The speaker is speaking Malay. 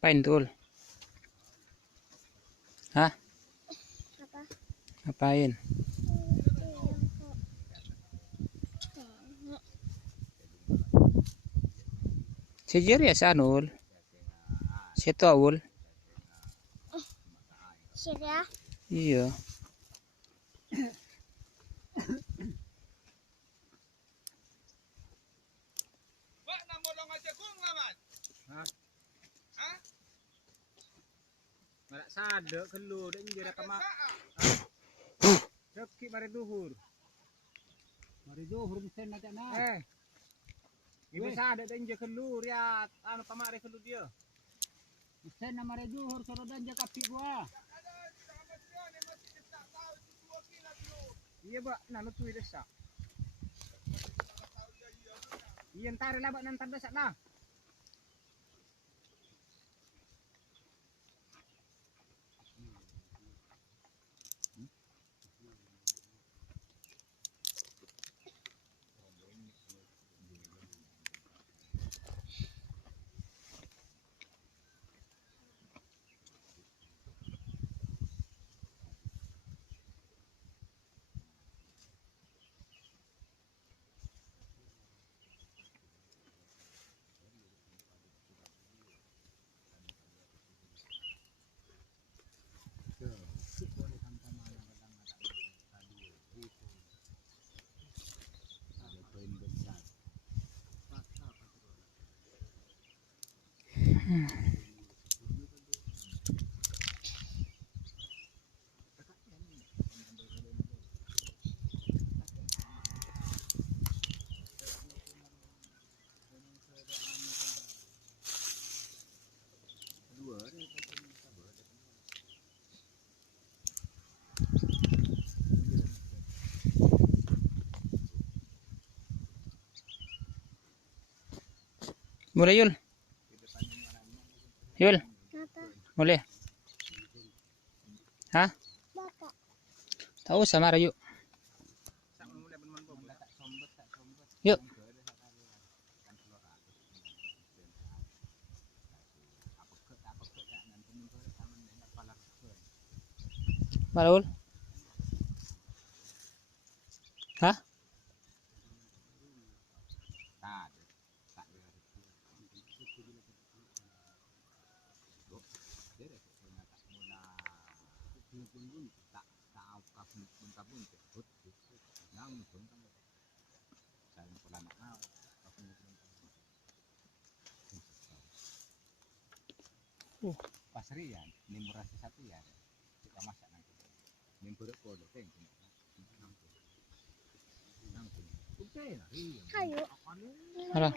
Ngapain tuh? Hah? Apa? Ngapain? Sejer ya sanul. Seto awul. Sudah. Iya. Marak sadek kelu dak njira kama. Deki mari duhur. Mari zuhur mesen aja na. Ibu sadek dak njira kelu riat anu pamare kelu dia. Mesen na mari zuhur soro dan jaga kapi gua. Iya, Mbak, nanu tuh desak. Iya, entar lah, Mbak, nanti desak lah. Mulai Yul. Yul, Apa? mulai. Hah? Bapak. Tahu sama Rayu. Yuk. Malul. Hah? Pasrian, ini murah satu ya. Kita masak nanti. Ini buruk kode, tengok. Hayo. Alah.